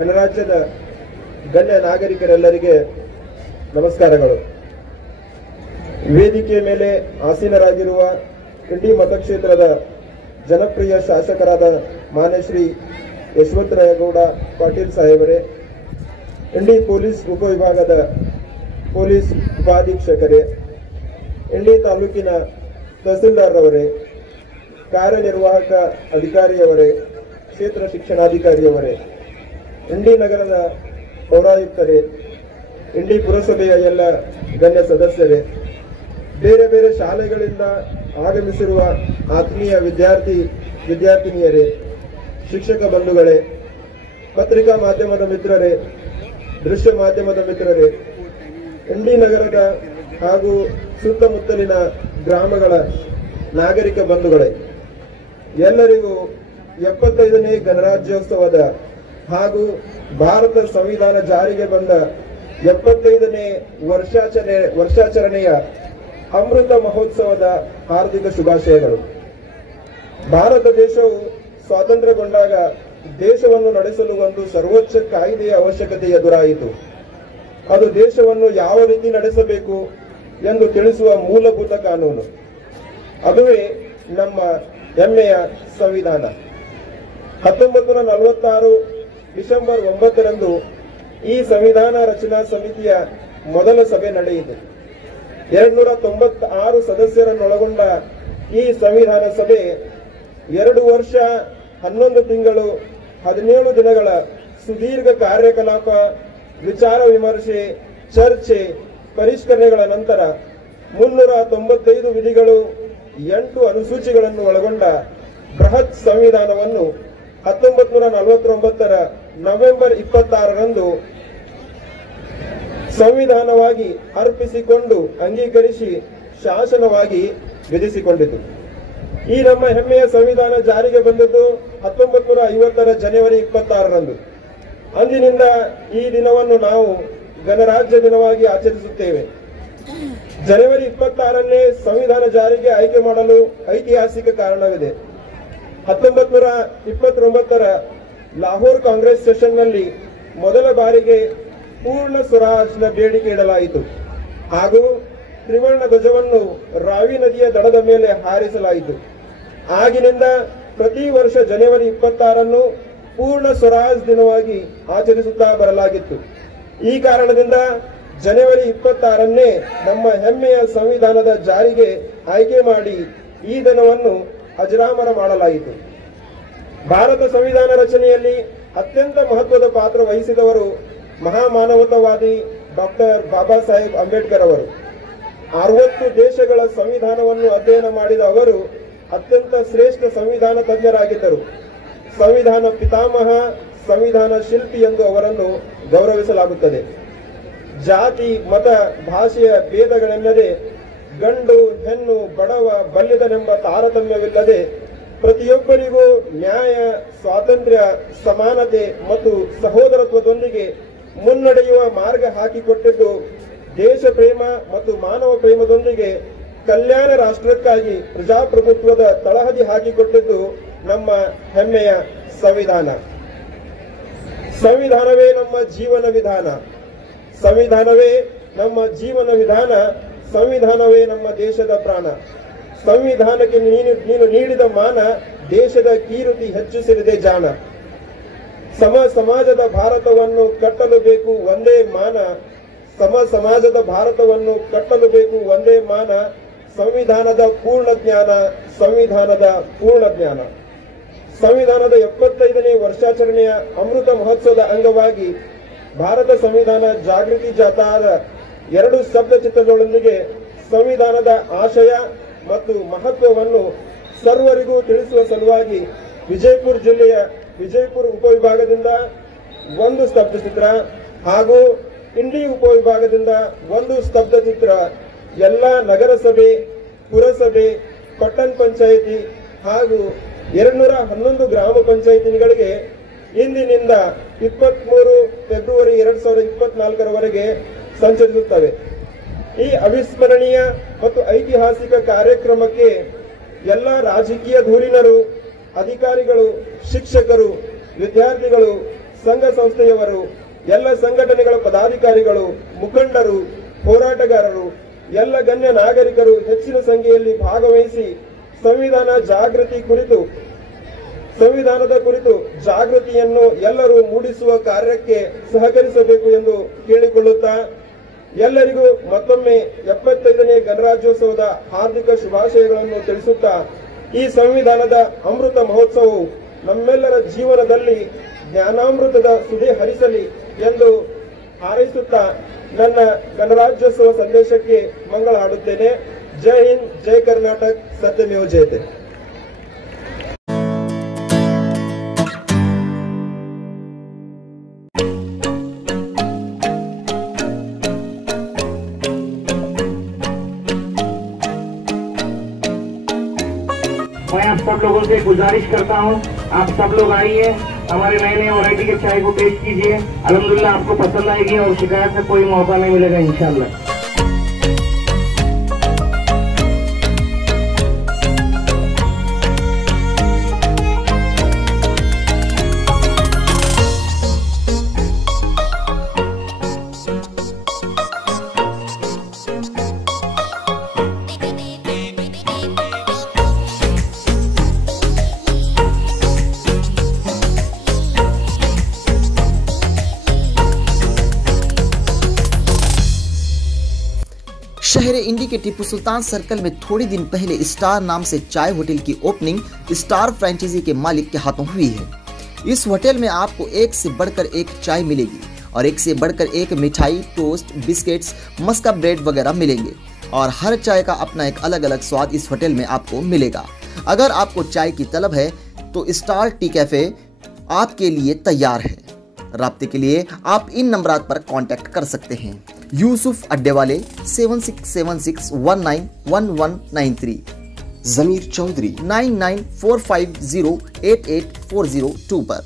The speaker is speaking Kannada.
ಗಣರಾಜ್ಯದ ಗಣ್ಯ ನಾಗರಿಕರೆಲ್ಲರಿಗೆ ನಮಸ್ಕಾರಗಳು. ವೇದಿಕೆಯ ಮೇಲೆ ಆಸೀನರಾಗಿರುವ ಇಂಡಿ ಮತಕ್ಷೇತ್ರದ ಜನಪ್ರಿಯ ಶಾಸಕರಾದ ಮಾನ್ಯ ಶ್ರೀ ಯಶವಂತರಾಯಗೌಡ ಪಾಟೀಲ್ ಸಾಹೇಬರೇ, ಇಂಡಿ ಪೊಲೀಸ್ ಉಪವಿಭಾಗದ ಪೊಲೀಸ್ ಉಪಾಧೀಕ್ಷಕರೇ, ಇಂಡಿ ತಾಲೂಕಿನ ತಹಸೀಲ್ದಾರ್ ಅವರೇ, ಕಾರ್ಯನಿರ್ವಾಹಕ ಅಧಿಕಾರಿಯವರೇ, ಕ್ಷೇತ್ರ ಶಿಕ್ಷಣಾಧಿಕಾರಿಯವರೇ, ಇಂಡಿ ನಗರದ ಪೌರಾಯುಕ್ತರೇ, ಇಂಡಿ ಪುರಸಭೆಯ ಎಲ್ಲ ಗಣ್ಯ ಸದಸ್ಯರೇ, ಬೇರೆ ಬೇರೆ ಶಾಲೆಗಳಿಂದ ಆಗಮಿಸಿರುವ ಆತ್ಮೀಯ ವಿದ್ಯಾರ್ಥಿನಿಯರೇ, ಶಿಕ್ಷಕ ಬಂಧುಗಳೇ, ಪತ್ರಿಕಾ ಮಾಧ್ಯಮದ ಮಿತ್ರರೇ, ದೃಶ್ಯ ಮಾಧ್ಯಮದ ಮಿತ್ರರೇ, ಇಂಡಿ ನಗರದ ಹಾಗೂ ಸುತ್ತಮುತ್ತಲಿನ ಗ್ರಾಮಗಳ ನಾಗರಿಕ ಬಂಧುಗಳೇ, ಎಲ್ಲರಿಗೂ 75ನೇ ಗಣರಾಜ್ಯೋತ್ಸವದ ಹಾಗೂ ಸಂವಿಧಾನ ಜಾರಿಗೆ ಬಂದ 75ನೇ ವರ್ಷಾಚರಣೆಯ ಅಮೃತ ಮಹೋತ್ಸವದ ಹಾರ್ದಿಕ ಶುಭಾಶಯಗಳು. ಭಾರತ ದೇಶವು ಸ್ವಾತಂತ್ರ್ಯಗೊಂಡಾಗ ದೇಶವನ್ನು ನಡೆಸಲು ಒಂದು ಸರ್ವೋಚ್ಚ ಕಾಯ್ದೆಯ ಅವಶ್ಯಕತೆ ಎದುರಾಯಿತು. ಅದು ದೇಶವನ್ನು ಯಾವ ರೀತಿ ನಡೆಸಬೇಕು ಎಂದು ತಿಳಿಸುವ ಮೂಲಭೂತ ಕಾನೂನು. ಅದುವೇ ನಮ್ಮ ಹೆಮ್ಮೆಯ ಸಂವಿಧಾನ. 1946 ಡಿಸೆಂಬರ್ 9ರಂದು ಈ ಸಂವಿಧಾನ ರಚನಾ ಸಮಿತಿಯ ಮೊದಲ ಸಭೆ ನಡೆಯಿತು. 296 ಸದಸ್ಯರನ್ನೊಳಗೊಂಡ ಈ ಸಂವಿಧಾನ ಸಭೆ 2 ವರ್ಷ 11 ತಿಂಗಳು 17 ದಿನಗಳ ಸುದೀರ್ಘ ಕಾರ್ಯಕಲಾಪ, ವಿಚಾರ ವಿಮರ್ಶೆ, ಚರ್ಚೆ, ಪರಿಷ್ಕರಣೆಗಳ ನಂತರ 395 ವಿಧಿಗಳು, 8 ಅನುಸೂಚಿಗಳನ್ನು ಒಳಗೊಂಡ ಬೃಹತ್ ಸಂವಿಧಾನವನ್ನು 1949 ನವೆಂಬರ್ 26ರಂದು ಸಂವಿಧಾನವಾಗಿ ಅರ್ಪಿಸಿಕೊಂಡು ಅಂಗೀಕರಿಸಿ ಶಾಸನವಾಗಿ ವಿಧಿಸಿಕೊಂಡಿತು. ಈ ನಮ್ಮ ಹೆಮ್ಮೆಯ ಸಂವಿಧಾನ ಜಾರಿಗೆ ಬಂದದ್ದು 1950 ಜನವರಿ 26ರಂದು. ಅಂದಿನಿಂದ ಈ ದಿನವನ್ನು ನಾವು ಗಣರಾಜ್ಯ ದಿನವಾಗಿ ಆಚರಿಸುತ್ತೇವೆ. ಜನವರಿ 26ನೇ ಸಂವಿಧಾನ ಜಾರಿಗೆ ಆಯ್ಕೆ ಮಾಡಲು ಐತಿಹಾಸಿಕ ಕಾರಣವಿದೆ. 1929 ಲಾಹೋರ್ ಕಾಂಗ್ರೆಸ್ ಸೆಷನ್ನಲ್ಲಿ ಮೊದಲ ಬಾರಿಗೆ ಪೂರ್ಣ ಸ್ವರಾಜ್ನ ಬೇಡಿಕೆ ಇಡಲಾಯಿತು ಹಾಗೂ ತ್ರಿವರ್ಣ ಧ್ವಜವನ್ನು ರಾವಿ ನದಿಯ ದಡದ ಮೇಲೆ ಹಾರಿಸಲಾಯಿತು. ಆಗಿನಿಂದ ಪ್ರತಿ ವರ್ಷ ಜನವರಿ 26 ಪೂರ್ಣ ಸ್ವರಾಜ್ ದಿನವಾಗಿ ಆಚರಿಸುತ್ತಾ ಬರಲಾಗಿತ್ತು. ಈ ಕಾರಣದಿಂದ ಜನವರಿ 26ನೇ ನಮ್ಮ ಹೆಮ್ಮೆಯ ಸಂವಿಧಾನದ ಜಾರಿಗೆ ಆಯ್ಕೆ ಮಾಡಿ ಈ ದಿನವನ್ನು ಅಜರಾಮರ ಮಾಡಲಾಯಿತು. ಭಾರತ ಸಂವಿಧಾನ ರಚನೆಯಲ್ಲಿ ಅತ್ಯಂತ ಮಹತ್ವದ ಪಾತ್ರ ವಹಿಸಿದವರು ಮಹಾಮಾನವತಾವಾದಿ ಡಾಕ್ಟರ್ ಬಾಬಾ ಸಾಹೇಬ್ ಅಂಬೇಡ್ಕರ್ ಅವರು. 60 ದೇಶಗಳ ಸಂವಿಧಾನವನ್ನು ಅಧ್ಯಯನ ಮಾಡಿದ ಅವರು ಅತ್ಯಂತ ಶ್ರೇಷ್ಠ ಸಂವಿಧಾನ ತಜ್ಞರಾಗಿದ್ದರು. ಸಂವಿಧಾನ ಪಿತಾಮಹ, ಸಂವಿಧಾನ ಶಿಲ್ಪಿ ಎಂದು ಅವರನ್ನು ಗೌರವಿಸಲಾಗುತ್ತದೆ. ಜಾತಿ, ಮತ, ಭಾಷೆಯ ಭೇದಗಳೆನ್ನದೆ, ಗಂಡು ಹೆಣ್ಣು, ಬಡವ ಬಲ್ಲಿದನೆಂಬ ತಾರತಮ್ಯವಿಲ್ಲದೆ ಪ್ರತಿಯೊಬ್ಬರಿಗೂ ನ್ಯಾಯ, ಸ್ವಾತಂತ್ರ್ಯ, ಸಮಾನತೆ ಮತ್ತು ಸಹೋದರತ್ವದೊಂದಿಗೆ ಮುನ್ನಡೆಯುವ ಮಾರ್ಗ ಹಾಕಿಕೊಟ್ಟಿದ್ದು, ದೇಶ ಪ್ರೇಮ ಮತ್ತು ಮಾನವ ಪ್ರೇಮದೊಂದಿಗೆ ಕಲ್ಯಾಣ ರಾಷ್ಟ್ರಕ್ಕಾಗಿ ಪ್ರಜಾಪ್ರಭುತ್ವದ ತಳಹದಿ ಹಾಕಿಕೊಟ್ಟಿದ್ದು ನಮ್ಮ ಹೆಮ್ಮೆಯ ಸಂವಿಧಾನ. ಸಂವಿಧಾನವೇ ನಮ್ಮ ಜೀವನ ವಿಧಾನ. ಸಂವಿಧಾನವೇ ನಮ್ಮ ಜೀವನ ವಿಧಾನ. ಸಂವಿಧಾನವೇ ನಮ್ಮ ದೇಶದ ಪ್ರಾಣ. ಸಂವಿಧಾನಕ್ಕೆ ನೀನು ನೀಡಿದ ಮಾನ, ದೇಶದ ಕೀರ್ತಿ ಹೆಚ್ಚಿಸಲಿದೆ ಜಾಣ. ಸಮಾಜದ ಭಾರತವನ್ನು ಕಟ್ಟಲು ಬೇಕು ಒಂದೇ ಮಾನ. ಸಮಾಜದ ಭಾರತವನ್ನು ಕಟ್ಟಲು ಬೇಕು ಒಂದೇ ಮಾನ. ಸಂವಿಧಾನದ ಪೂರ್ಣ ಜ್ಞಾನ, ಸಂವಿಧಾನದ ಪೂರ್ಣ ಜ್ಞಾನ. ಸಂವಿಧಾನದ 75ನೇ ವರ್ಷಾಚರಣೆಯ ಅಮೃತ ಮಹೋತ್ಸವದ ಅಂಗವಾಗಿ ಭಾರತ ಸಂವಿಧಾನ ಜಾಗೃತಿ ಜಾಥಾದ 2 ಸ್ತಬ್ಧ ಚಿತ್ರಗಳೊಂದಿಗೆ ಸಂವಿಧಾನದ ಆಶಯ ಮತ್ತು ಮಹತ್ವವನ್ನು ಸರ್ವರಿಗೂ ತಿಳಿಸುವ ಸಲುವಾಗಿ ವಿಜಯಪುರ ಜಿಲ್ಲೆಯ ವಿಜಯಪುರ ಉಪವಿಭಾಗದಿಂದ 1 ಸ್ತಬ್ಧ ಚಿತ್ರ ಹಾಗೂ ಇಂಡಿ ಉಪವಿಭಾಗದಿಂದ 1 ಸ್ತಬ್ಧ ಚಿತ್ರ ಎಲ್ಲ ನಗರಸಭೆ, ಪುರಸಭೆ, ಪಟ್ಟಣ ಪಂಚಾಯಿತಿ ಹಾಗೂ 211 ಗ್ರಾಮ ಪಂಚಾಯಿತಿಗಳಿಗೆ ಇಂದಿನಿಂದ 23 ಫೆಬ್ರವರಿ 2024ರವರೆಗೆ ಸಂಚರಿಸುತ್ತವೆ. ಈ ಅವಿಸ್ಮರಣೀಯ ಮತ್ತು ಐತಿಹಾಸಿಕ ಕಾರ್ಯಕ್ರಮಕ್ಕೆ ಎಲ್ಲ ರಾಜಕೀಯ ಧುರೀಣರು, ಅಧಿಕಾರಿಗಳು, ಶಿಕ್ಷಕರು, ವಿದ್ಯಾರ್ಥಿಗಳು, ಸಂಘ ಸಂಸ್ಥೆಯವರು, ಎಲ್ಲ ಸಂಘಟನೆಗಳ ಪದಾಧಿಕಾರಿಗಳು, ಮುಖಂಡರು, ಹೋರಾಟಗಾರರು, ಎಲ್ಲ ಗಣ್ಯ ನಾಗರಿಕರು ಹೆಚ್ಚಿನ ಸಂಖ್ಯೆಯಲ್ಲಿ ಭಾಗವಹಿಸಿ ಸಂವಿಧಾನದ ಕುರಿತು ಜಾಗೃತಿಯನ್ನು ಎಲ್ಲರೂ ಮೂಡಿಸುವ ಕಾರ್ಯಕ್ಕೆ ಸಹಕರಿಸಬೇಕು ಎಂದು ಕೇಳಿಕೊಳ್ಳುತ್ತಾ ಎಲ್ಲರಿಗೂ ಮತ್ತೊಮ್ಮೆ 75ನೇ ಗಣರಾಜ್ಯೋತ್ಸವದ ಹಾರ್ದಿಕ ಶುಭಾಶಯಗಳನ್ನು ತಿಳಿಸುತ್ತಾ ಈ ಸಂವಿಧಾನದ ಅಮೃತ ಮಹೋತ್ಸವವು ನಮ್ಮೆಲ್ಲರ ಜೀವನದಲ್ಲಿ ಜ್ಞಾನಾಮೃತದ ಸುಧೆ ಹರಿಸಲಿ ಎಂದು ಹಾರೈಸುತ್ತಾ ನನ್ನ ಗಣರಾಜ್ಯೋತ್ಸವ ಸಂದೇಶಕ್ಕೆ ಮಂಗಳ ಹಾಡುತ್ತೇನೆ. ಜೈ ಹಿಂದ್, ಜೈ ಕರ್ನಾಟಕ, ಸತ್ಯಮೇವ ಜಯತೆ. मैं आप सब लोगों से गुजारिश करता हूं, आप सब लोग आइए, हमारे नए नए वैरायटी के चाय को टेस्ट कीजिए. अल्हम्दुलिल्लाह आपको पसंद आएगी और शिकायत का कोई मौका नहीं मिलेगा इंशाल्लाह. शहर इंडी के टीपू सुल्तान सर्कल में थोड़ी दिन पहले स्टार नाम से चाय होटल की ओपनिंग स्टार फ्रेंचाइजी के मालिक के हाथों हुई है। इस होटल में आपको एक से बढ़कर एक चाय मिलेगी और एक से बढ़कर एक मिठाई, टोस्ट, बिस्किट्स, मस्का ब्रेड वगैरह मिलेंगे और हर चाय का अपना एक अलग अलग स्वाद इस होटल में आपको मिलेगा। अगर आपको चाय की तलब है तो स्टार टी कैफे आपके लिए तैयार है। राब्ते के लिए आप इन नंबरात पर कांटेक्ट कर सकते हैं। यूसुफ अड्डेवाले 7676191193, जमीर चौधरी 9945088402 पर।